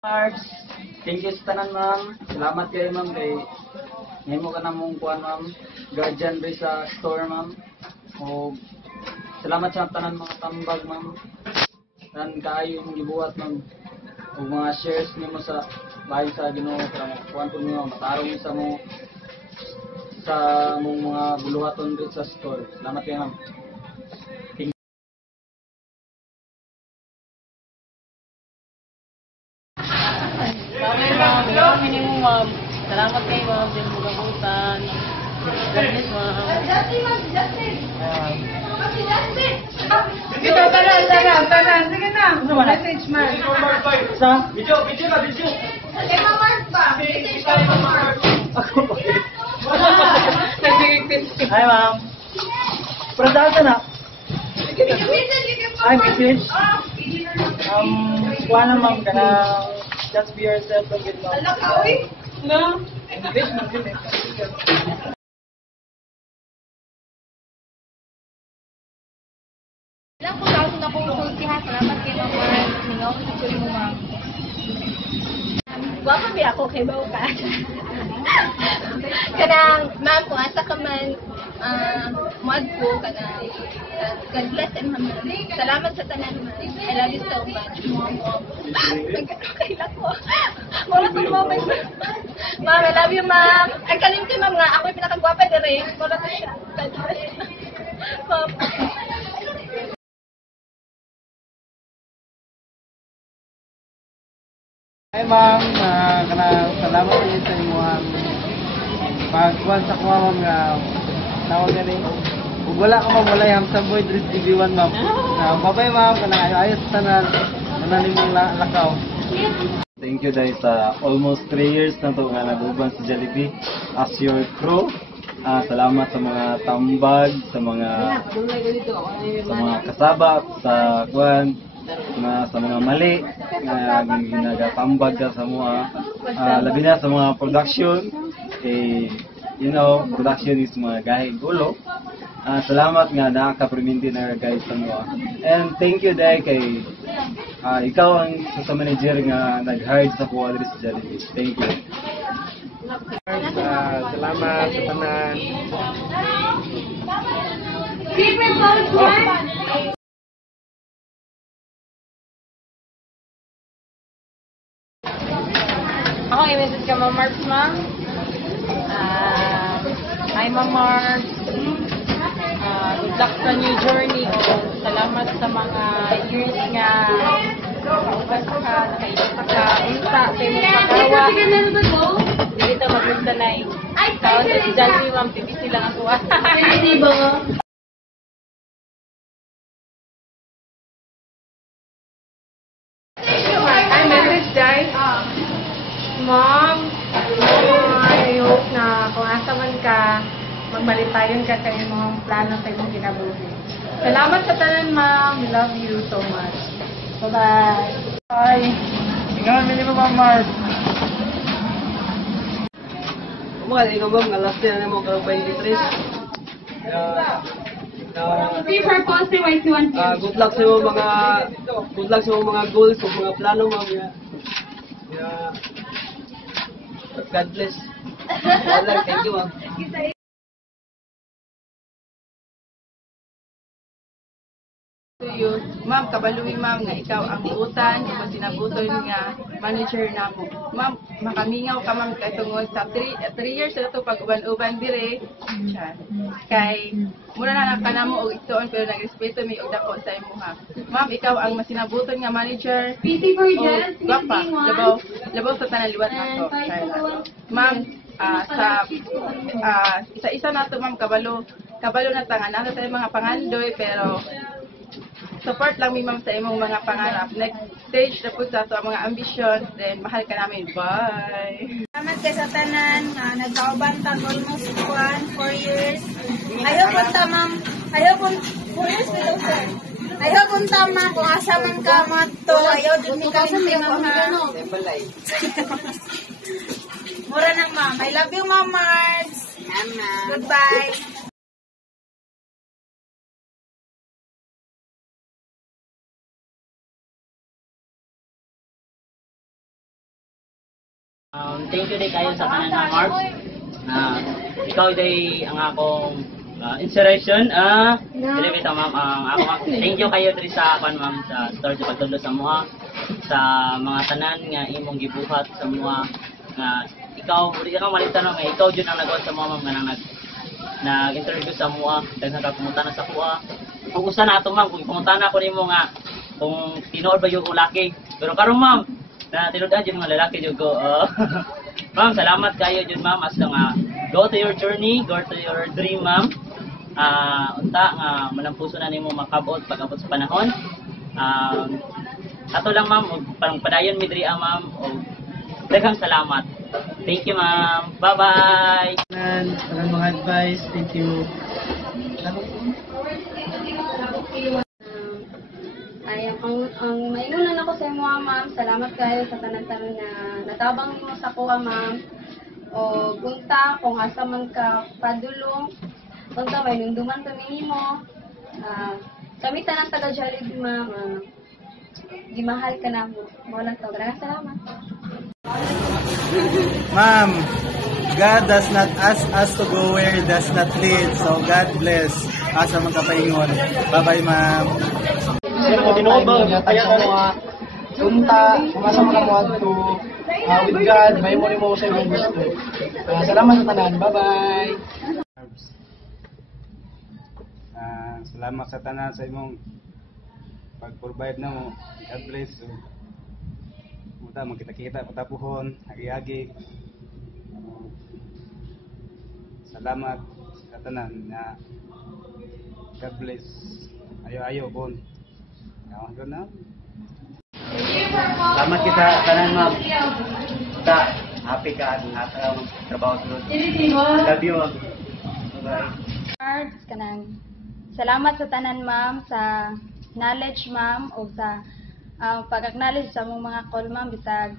Marks, thank you sa tanan ma'am. Salamat kayo ma'am kay nimo ka na mong kuan ma'am. Guardian rin sa store ma'am. O salamat sa tanan mga tambag ma'am. Tanan kaayo yung gibuhat ma'am. O mga shares nimo sa bahay sa Ginoo para kuan po niyo matarong sa mo sa mong mga buluhaton rin sa store. Salamat kayo ma'am. Bakit ma'am? Kami ni mo ma'am. Salamat kayo ma'am. Din mo gabutan. God bless ma'am. Ito, tanan. Sige na. Message man. Sa? Kay Mamart ba? Message kay Mamart. Hi ma'am. Pradata na. Hi message. Kuha ma'am ka na just be yourself and get ma'am. Ala ka, uy. No. English man din eh. Ilang po taon na kong sulti ha. Salamat kay Mama. Mingaw ko sa mo, ma'am. Guwapa ba ako kay Bauka? Kanang, ma'am, kung asa ka man, mod ko, kanang, God bless and ma'am. Salamat sa tanan, ma'am. I love you so much, mom. Kaila ko. Wala ko mabay. Ma'am, I love you, ma'am. Ay, kalimti, ma'am, nga. Ako'y pinakagwapa na rin. Wala ko siya. God bless. Ma'am. Hi ma'am, salamat kayo sa inyong pagkuhan sa kuha ma'am nga tawag na rin. Kung wala ka ma'am, wala yung Hamsa Boy Dres TV1 ma'am. Babay ma'am, ayos tanan, mananin mong lakaw. Thank you dahil sa almost 3 years na to nga nag-uban sa Jollibee as your crew. Salamat sa mga tambag, sa mga kasaba, sa kuhan, sa mga mali na ginagapambag ka sa mga labi na sa mga production production is mga gahig ulo. Salamat nga nakaka-perminti na guys sa mga and thank you dahil kay ikaw ang sa manager nga nag-hire sa Quadris Jollibee. Thank you. Salamat sa tanan. Ako, i-message ka Ma'am Marks, ma'am. Hi, Ma'am Marks. Good luck sa new journey. Salamat sa mga years nga nakauban ka, nakailita ka, unta, kayo mong pagawa. Dito mag-unta na eh. Kaon sa si Jollibee, ma'am, PPC lang ako. Ay, message, Jai. Mom, I hope na kung asa man ka, magmalitayon ka sa imong plano sa imong kinabuhi. Salamat sa tanan, ma'am. We love you so much. Bye-bye. Hi. Ikaw mini mo Ma'am Mars. Ikaw ba nga last year na mo ka 23? Good luck sa mga goals, sa mga plano ma'am. God bless. Thank you ma'am. To you. Ma'am, kabaluwi ma'am nga ikaw ang buutan, ikaw sinabuton nga manager namo. Ma'am, makamingaw ka ma'am katungod sa 3 years na to pag-uban-uban dire. Kay muna na kanamo og igsoon pero nagrespeto mi og dako sa imuha. Ma'am, ikaw ang masinabuton nga manager. PT for Jess, Gwapa, labaw sa tanan liwat nato. Ma'am, sa isa-isa na to ma'am kabalo na tangan nato sa mga pangandoy pero support lang mi ma'am sa imong mga pangarap. Next stage na po sa ato ang mga ambisyon. Then, mahal ka namin. Bye! Salamat kay sa tanan. Nagkauban tag almost 4 years. Ayaw punta, ma'am. 4 years dito, sir. Ayaw punta, ma'am. Kung asa man ka, mato. Ayaw din mi ka ha. Mura nang, ma'am. I love you, Ma'am Marks. Goodbye. Thank you din kayo sa tanan ng Marbs. Ikaw day ang akong inspiration. Dili bitaw ma'am, ang ako ma'am. Thank you kayo diri sa ma'am sa store sa pagtudlo sa mga mga tanan nga imong gibuhat sa mga nga ikaw dili ka malitan nga ikaw jud ang nagawat sa mga ma'am nga nag-interview sa mga daghan ka pumunta na sa kuha. Kung usa na ato ma'am, kung pumunta na ko nimo nga kung tinuod ba yung lalaki. Pero karon ma'am, na tinuod jud mga lalaki jud ko. Ma'am, salamat kayo jud ma'am as lang go to your journey, go to your dream ma'am. Unta nga manang puso na nimo makabot pag-abot sa panahon. Ato lang ma'am, og parang padayon mi diri ma'am og daghang salamat. Thank you ma'am. Bye-bye. Walang mga advice. Thank you. Ang maingunan ako sa imo, ma'am. Salamat kayo sa tanan-tanan na natabang nimo sa kuha, ma'am. O gunta kung asa man ka padulong, gunta may nunduman kami nimo. Kami tanan taga Jollibee, ma'am. Gimahal ka na mo. Wala to. Maraming salamat. Ma'am, God does not ask us to go where He does not lead. So God bless. Asa man kapaingon. Bye-bye, ma'am. Sino mo tinuod ba? Kaya mo unta, kung asa mo ka to with God, may mo sa imong gusto. Salamat sa tanan. Bye-bye. Salamat sa tanan sa imong pag-provide na mo. God bless. Muta magkita-kita patapuhon, agi-agi. Salamat sa tanan na God bless. Ayo bon. Yawan na. Salamat kita tanan ma'am. Ta happy ka at trabaho sulod. Love you. Bye-bye. Kanang salamat sa tanan, ma'am, sa knowledge, ma'am, o sa pag-acknowledge sa mong mga call, ma'am, bisag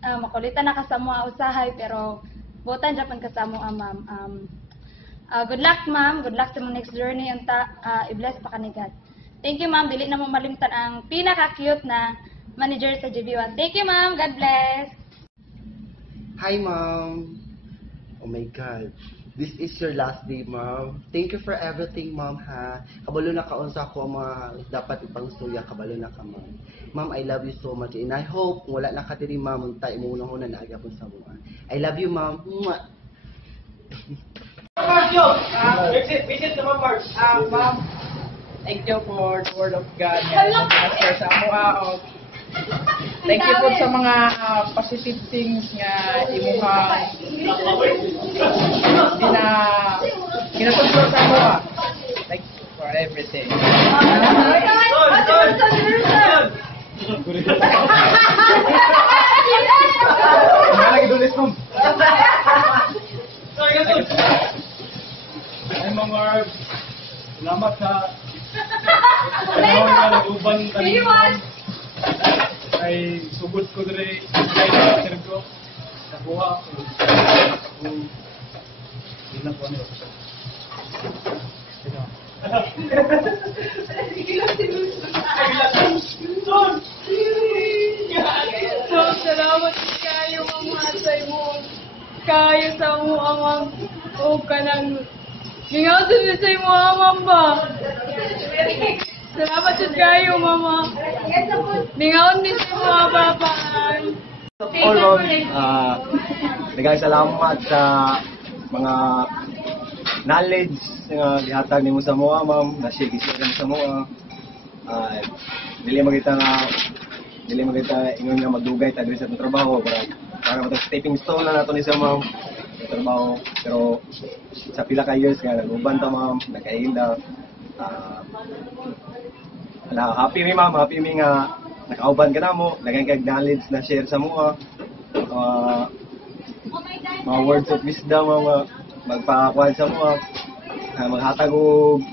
makulitan na ka sa mga usahay, pero butan Japan ka sa mga, ma'am. Good luck, ma'am. Good luck sa mong next journey. I-bless pa kanigat. Thank you, ma'am. Dili na mo malimtan ang pinaka-cute na manager sa GB1. Thank you, ma'am. God bless. Hi, Mom. Oh my God. This is your last day, Mom. Thank you for everything, Mom, ha. Kabalo na kaunsa ko ang mga dapat ipang storya. Kabalo na ka, Mom. Mom, I love you so much. And I hope wala na ka diri, Ma'am, ang tayo mo na naagapon sa mga. I love you, Mom. Mwah. Ma'am, thank you for the word of God nga sa amuha. Thank you po sa mga positive things nga imuha kinatugtog sa amuha. Thank you for everything. Ay mga salamat sa panahon na nag-uban kami ay sugod ko dere ay sir ko nakuha kung hindi na po ano So, salamat kayo mga atay mo. Kayo sa mo amang o kanang mingaw sa mo amang ba? Salamat sa kayo, mama. Mingaw ni sa mga babaan. All of daghang salamat sa mga knowledge nga gihatag nimo sa moa, ma'am, na share sa moa. Dili magita ingon nga magdugay ta diri sa trabaho para matag stepping stone na nato ni sa ma'am sa trabaho. Pero sa pila ka years nga naguban ta, ma'am, nakahinda. Happy mi, ma'am, happy mi nga nakauban ka na mo, daghang kag knowledge na share sa moa. Mga words of wisdom mga magpakakuan sa moa. Maghatag og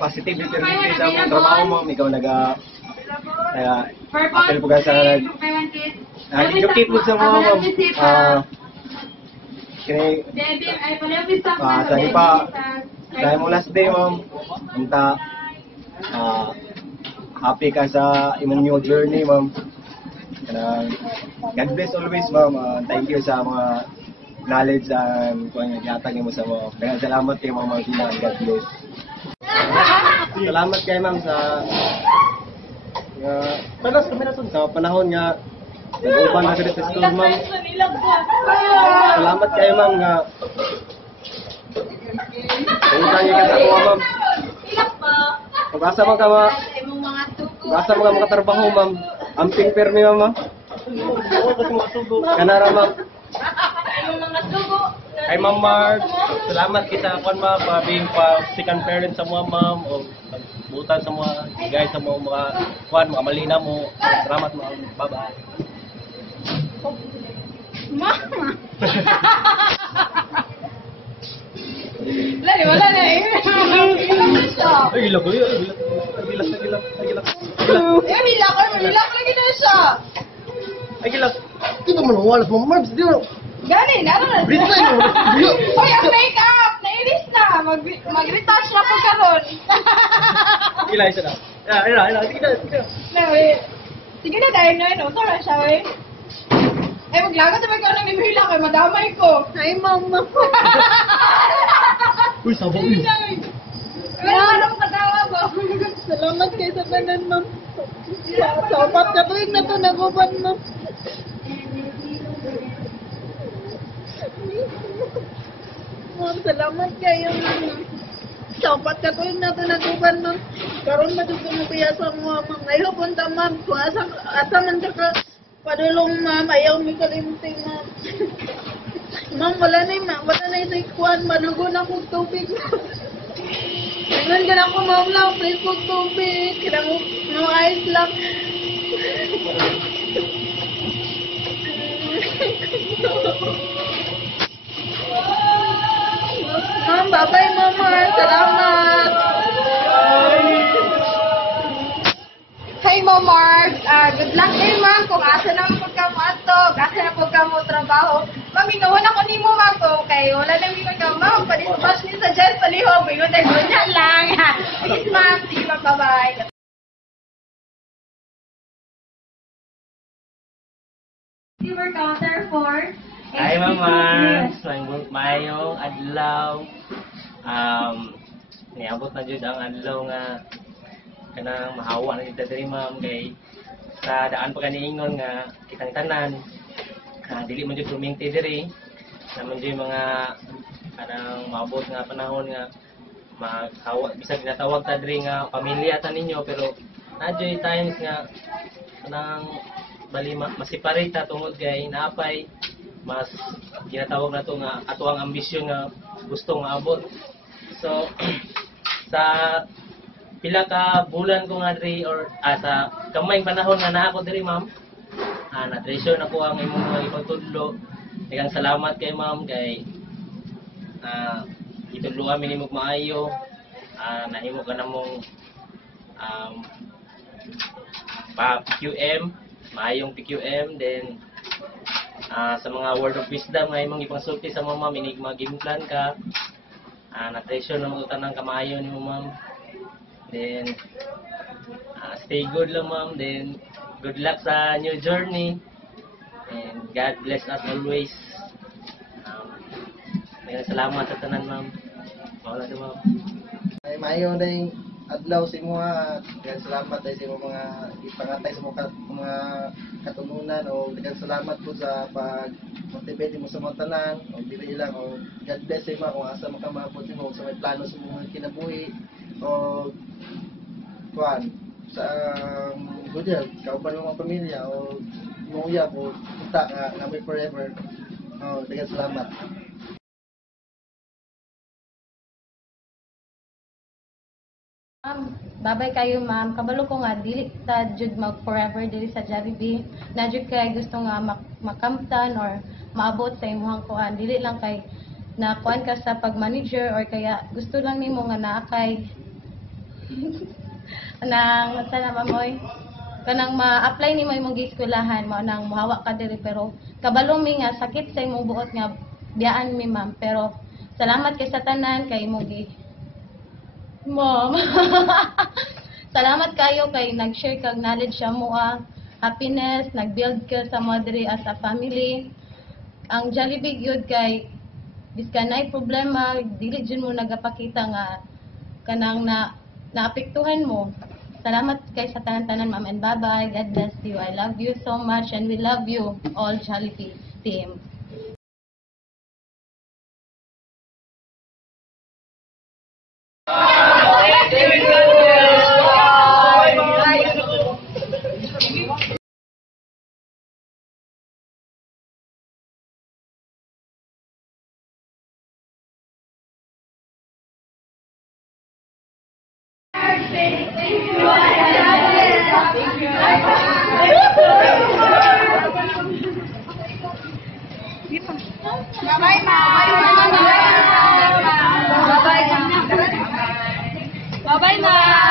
positivity sa mong trabaho mo, ikaw apel po ka sa nag-educate mo sa mga ma'am. Sani pa sa mong last day, ma'am, happy ka sa imong new journey, ma'am. God bless always, ma'am. Thank you sa mga knowledge and kung ano gihatag mo sa mo. Kaya salamat kay Ma'am Martina. God bless. Salamat kay ma'am sa panas kami na sa panahon nga nag-uban na dito sa school, ma'am. Salamat kay ma'am nga tangitang ka sa kuha, ma'am. Pag-asa man ka mga trabaho, ma'am. Amping permi, ma'am. Kanara, ma'am. Hi Ma'am Mark, salamat kita kon ma'am being pa second parent sa mga ma'am o butan sa mga guys sa mga kuan mga malina mo. Salamat ma'am. Bye-bye. Mama! Wala na eh. Ay, gila ko yun. Gila. Hilak lagi na siya. Ay, gila. Ito man wala mo, Marbs. Di mo. Gani, naroon na. Hoy, ang make-up! Nailis na! Mag-retouch na po karon. Gila, isa na. Sige na. Sige na, dahil na yun. Tara siya, wey. Eh, maglagat na ba ka ng imhila kay madamay ko? Ay, mama. Uy, sabog yun. Anong katawa ko? Salamat kay sa kanan, ma'am. Sa upat ka tuwing na to naguban, ma'am. Ma'am, salamat kayo, ma'am. Sa upat ka tuwing na to naguban, ma'am. Karoon matuto mo kaya sa mga, ma'am. Ayaw punta, ma'am. Kung asa man ka padulong, ma'am. Ayaw may kalimutin, ma'am. Ma'am, wala na yung ikuan. Malugo na akong tubig, ma'am. Ngayon ka na ako, ma'am, lang. Please, huwag tubig. Kailangan mo ice lang. Ma'am, bye-bye, mama. Salamat. Hi, Ma'am Mark. Good luck din, ma'am. Kung asa naman po ka mo ato, asa na po ka mo trabaho. Ma'am, inuwan ako ni mo, ma'am, ko. Kaya wala nang iwan ka, ma'am. Padispatch niyo sa dyan, palihog. Iyon ay ganyan lang. Please, ma'am. Sige, ma'am. Bye-bye. Silver counter for... Hi Mama, mayong adlaw. Niabot na jud ang adlaw nga kanang mahawa na kita diri ma'am kay sa daan pa kaniingon nga kitang tanan. Dili man jud rumingti diri. Naman jud mga kanang maabot nga panahon nga maghawa bisag ginatawag ta diri nga pamilya ta ninyo pero nadyoy times nga kanang bali masiparate ta tungod kay naapay mas ginatawag na to nga ato ang ambisyon nga gusto nga abot. So sa pila ka bulan ko nga diri or sa kamay panahon nga naa ko diri ma'am, na-treasure na ko ang imong mga ipagtudlo. Daghang salamat kay ma'am kay itudloan mi nimo maayo. Nahimo ka namong pa PQM, maayong PQM then sa mga word of wisdom nga imong ipangsulti sa mga ma'am, inig mag-game plan ka. Na-treasure na mga tanang kamaayo ni mo ma'am. Then, stay good lang ma'am. Then, good luck sa new journey. And God bless us always. Salamat sa tanan ma'am. Maula din ma'am. Ay maayo na yung adlaw sa mga daghang salamat dahil sa mga ipangatay sa mga katununan o daghang salamat po sa pag-motivate mo sa mga tanan o dili lang o God bless sa mga kung asa makamabot mo sa may plano sa mga kinabuhi o kuan sa good health kauban mo mga pamilya o muya o kita nga namin forever o daghang salamat. Babay kayo ma'am. Kabalo ko nga dili ta jud mag forever diri sa Jollibee. Na jud kay gusto nga makamtan or maabot sa imong kuan. Dili lang kay na kuan ka sa pag-manager or kaya gusto lang nimo nga naa kay nang sana mamoy kanang ma-apply nimo imong giskulahan mo nang muhawa ka diri pero kabalo mi nga sakit sa imong buot nga biyaan mi ma'am pero salamat kay sa tanan kay imong Mom. Salamat kayo kay nag-share kag knowledge sa mo happiness, nag-build ka sa Madre as a family. Ang Jollibee gyud kay biskan nay problema, dili jud mo nagapakita nga kanang naapektuhan mo. Salamat kay sa tanan-tanan, ma'am, and bye-bye. God bless you. I love you so much and we love you all Jollibee team. Bye-bye, ma.